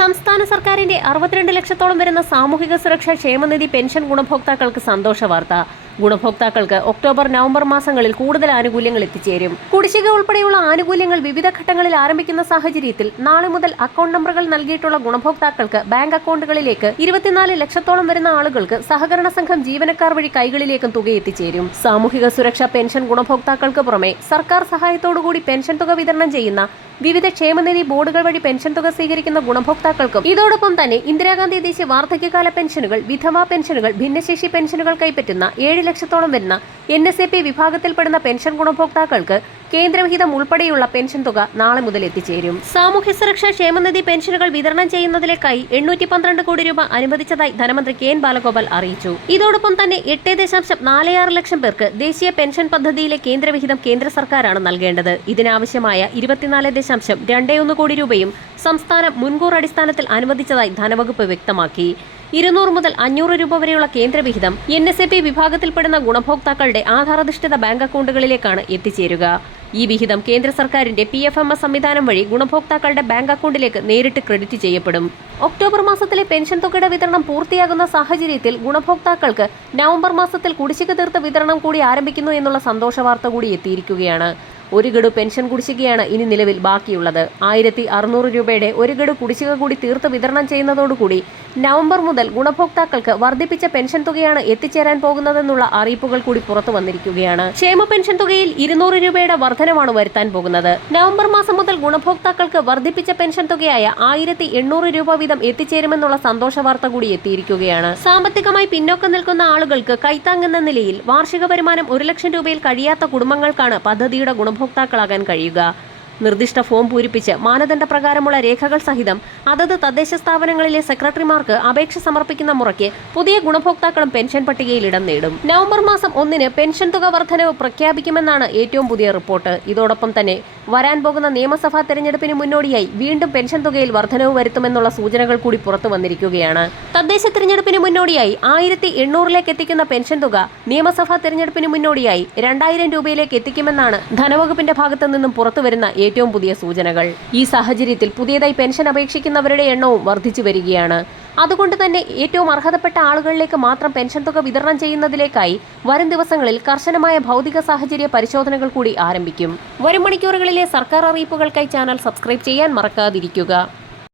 സംസ്ഥാന സർക്കാരിന്റെ 62 ലക്ഷത്തോളം വരുന്ന സാമൂഹിക സുരക്ഷാ ക്ഷേമനിധി പെൻഷൻ ഗുണഭോക്താക്കൾക്ക് സന്തോഷ വാർത്ത. ഗുണഭോക്താക്കൾക്ക് ഒക്ടോബർ നവംബർ മാസങ്ങളിൽ കൂടുതൽ ആനുകൂല്യങ്ങൾ എത്തിച്ചേരും. കുടിശ്ശിക ഉൾപ്പെടെയുള്ള ആനുകൂല്യങ്ങൾ വിവിധ ഘട്ടങ്ങളിൽ ആരംഭിക്കുന്ന സാഹചര്യത്തിൽ നാളെ മുതൽ അക്കൗണ്ട് നമ്പറുകൾ നൽകിയിട്ടുള്ള ഗുണഭോക്താക്കൾക്ക് ബാങ്ക് അക്കൗണ്ടുകളിലേക്ക് 24 ലക്ഷത്തോളം വരുന്ന ആളുകൾക്ക് സഹകരണ സംഘം ജീവനക്കാർ വഴി കൈകളിലേക്കും തുക എത്തിച്ചേരും. സാമൂഹിക സുരക്ഷാ പെൻഷൻ ഗുണഭോക്താക്കൾക്ക് പുറമെ സർക്കാർ സഹായത്തോടുകൂടി പെൻഷൻ തുക വിതരണം ചെയ്യുന്ന വിവിധ ക്ഷേമനിധി ബോർഡുകൾ വഴി പെൻഷൻ തുക സ്വീകരിക്കുന്ന ഗുണഭോക്താക്കൾക്കും ഇതോടൊപ്പം തന്നെ ഇന്ദിരാഗാന്ധി ദേശീയ വാർദ്ധക്യകാല പെൻഷനുകൾ, വിധവാ പെൻഷനുകൾ, ഭിന്നശേഷി പെൻഷനുകൾ കൈപ്പറ്റുന്ന 7 ലക്ഷത്തോളം വരുന്ന NSAP വിഭാഗത്തിൽപ്പെടുന്ന പെൻഷൻ ഗുണഭോക്താക്കൾക്ക് കേന്ദ്രവിഹിതം ഉൾപ്പെടെയുള്ള പെൻഷൻ തുക നാളെ മുതൽ എത്തിച്ചേരും. സാമൂഹ്യ സുരക്ഷാ ക്ഷേമനിധി പെൻഷനുകൾ വിതരണം ചെയ്യുന്നതിലേക്കായി 812 കോടി രൂപ അനുവദിച്ചതായി ധനമന്ത്രി KN ബാലഗോപാൽ അറിയിച്ചു. ഇതോടൊപ്പം തന്നെ 8.46 ലക്ഷം പേർക്ക് ദേശീയ പെൻഷൻ പദ്ധതിയിലെ കേന്ദ്രവിഹിതം കേന്ദ്ര സർക്കാരാണ് നൽകേണ്ടത്. ഇതിനാവശ്യമായ 24.21 കോടി രൂപയും സംസ്ഥാനം മുൻകൂർ അടിസ്ഥാനത്തിൽ അനുവദിച്ചതായി ധനവകുപ്പ് വ്യക്തമാക്കി. 200 മുതൽ 500 രൂപ വരെയുള്ള കേന്ദ്രവിഹിതം NSAP വിഭാഗത്തിൽപ്പെടുന്ന ഗുണഭോക്താക്കളുടെ ആധാരധിഷ്ഠിത ബാങ്ക് അക്കൗണ്ടുകളിലേക്കാണ് എത്തിച്ചേരുക. ഈ വിഹിതം കേന്ദ്ര സർക്കാരിന്റെ PFMS സംവിധാനം വഴി ഗുണഭോക്താക്കളുടെ ബാങ്ക് അക്കൗണ്ടിലേക്ക് നേരിട്ട് ക്രെഡിറ്റ് ചെയ്യപ്പെടും. ഒക്ടോബർ മാസത്തിലെ പെൻഷൻ തുകയുടെ വിതരണം പൂർത്തിയാകുന്ന സാഹചര്യത്തിൽ ഗുണഭോക്താക്കൾക്ക് നവംബർ മാസത്തിൽ കുടിശ്ശിക തീർത്ത വിതരണം കൂടി ആരംഭിക്കുന്നു എന്നുള്ള സന്തോഷ വാർത്ത കൂടി എത്തിയിരിക്കുകയാണ്. ഒരു ഗഡു പെൻഷൻ കുടിശ്ശികയാണ് ഇനി നിലവിൽ ബാക്കിയുള്ളത്. 1600 രൂപയുടെ ഒരു ഗഡു കുടിശ്ശിക കൂടി തീർത്ത് വിതരണം ചെയ്യുന്നതോടുകൂടി നവംബർ മുതൽ ഗുണഭോക്താക്കൾക്ക് വർദ്ധിപ്പിച്ച പെൻഷൻ തുകയാണ് എത്തിച്ചേരാൻ പോകുന്നതെന്നുള്ള അറിയിപ്പുകൾ കൂടി പുറത്തു വന്നിരിക്കുകയാണ്. ക്ഷേമ പെൻഷൻ തുകയിൽ 200 രൂപയുടെ വർധനവാണ് വരുത്താൻ പോകുന്നത്. നവംബർ മാസം മുതൽ ഗുണഭോക്താക്കൾക്ക് വർദ്ധിപ്പിച്ച പെൻഷൻ തുകയായ 1800 രൂപ വീതം എത്തിച്ചേരുമെന്നുള്ള സന്തോഷ വാർത്ത കൂടി എത്തിയിരിക്കുകയാണ്. സാമ്പത്തികമായി പിന്നോക്കം നിൽക്കുന്ന ആളുകൾക്ക് കൈത്താങ്ങെന്ന നിലയിൽ വാർഷിക വരുമാനം 1 ലക്ഷം രൂപയിൽ കഴിയാത്ത കുടുംബങ്ങൾക്കാണ് പദ്ധതിയുടെ ഗുണഭോക്താക്കളാകാൻ കഴിയുക. നിർദ്ദിഷ്ട ഫോം പൂരിപ്പിച്ച് മാനദണ്ഡ പ്രകാരമുള്ള രേഖകൾ സഹിതം അതത് തദ്ദേശ സ്ഥാപനങ്ങളിലെ സെക്രട്ടറിമാർക്ക് അപേക്ഷ സമർപ്പിക്കുന്ന മുറയ്ക്ക് പുതിയ ഗുണഭോക്താക്കളും പെൻഷൻ പട്ടികയിൽ ഇടം നേടും. നവംബർ മാസം 1-ന് പെൻഷൻ തുക വർധനവ് പ്രഖ്യാപിക്കുമെന്നാണ് ഏറ്റവും പുതിയ റിപ്പോർട്ട്. ഇതോടൊപ്പം തന്നെ വരാൻ പോകുന്ന നിയമസഭാ തെരഞ്ഞെടുപ്പിന് മുന്നോടിയായി വീണ്ടും പെൻഷൻ തുകയിൽ വർധനവ് വരുത്തുമെന്നുള്ള സൂചനകൾ കൂടി പുറത്തു വന്നിരിക്കുകയാണ്. തദ്ദേശ തെരഞ്ഞെടുപ്പിന് മുന്നോടിയായി 1800 എത്തിക്കുന്ന പെൻഷൻ തുക നിയമസഭാ തെരഞ്ഞെടുപ്പിന് മുന്നോടിയായി 2000 രൂപയിലേക്ക് എത്തിക്കുമെന്നാണ് ധനവകുപ്പിന്റെ ഭാഗത്തു നിന്നും പുറത്തുവരുന്ന ഏറ്റവും പുതിയ സൂചനകൾ. ഈ സാഹചര്യത്തിൽ പുതിയതായി പെൻഷൻ അപേക്ഷിക്കുന്നവരുടെ എണ്ണവും വർദ്ധിച്ചു വരികയാണ്. അതുകൊണ്ട് തന്നെ ഏറ്റവും അർഹതപ്പെട്ട ആളുകളിലേക്ക് മാത്രം പെൻഷൻ തുക വിതരണം ചെയ്യുന്നതിലേക്കായി വരും ദിവസങ്ങളിൽ കർശനമായ ഭൗതിക സാഹചര്യ പരിശോധനകൾ കൂടി ആരംഭിക്കും. വരും മണിക്കൂറുകളിലെ സർക്കാർ അറിയിപ്പുകൾക്കായി ചാനൽ സബ്സ്ക്രൈബ് ചെയ്യാൻ മറക്കാതിരിക്കുക.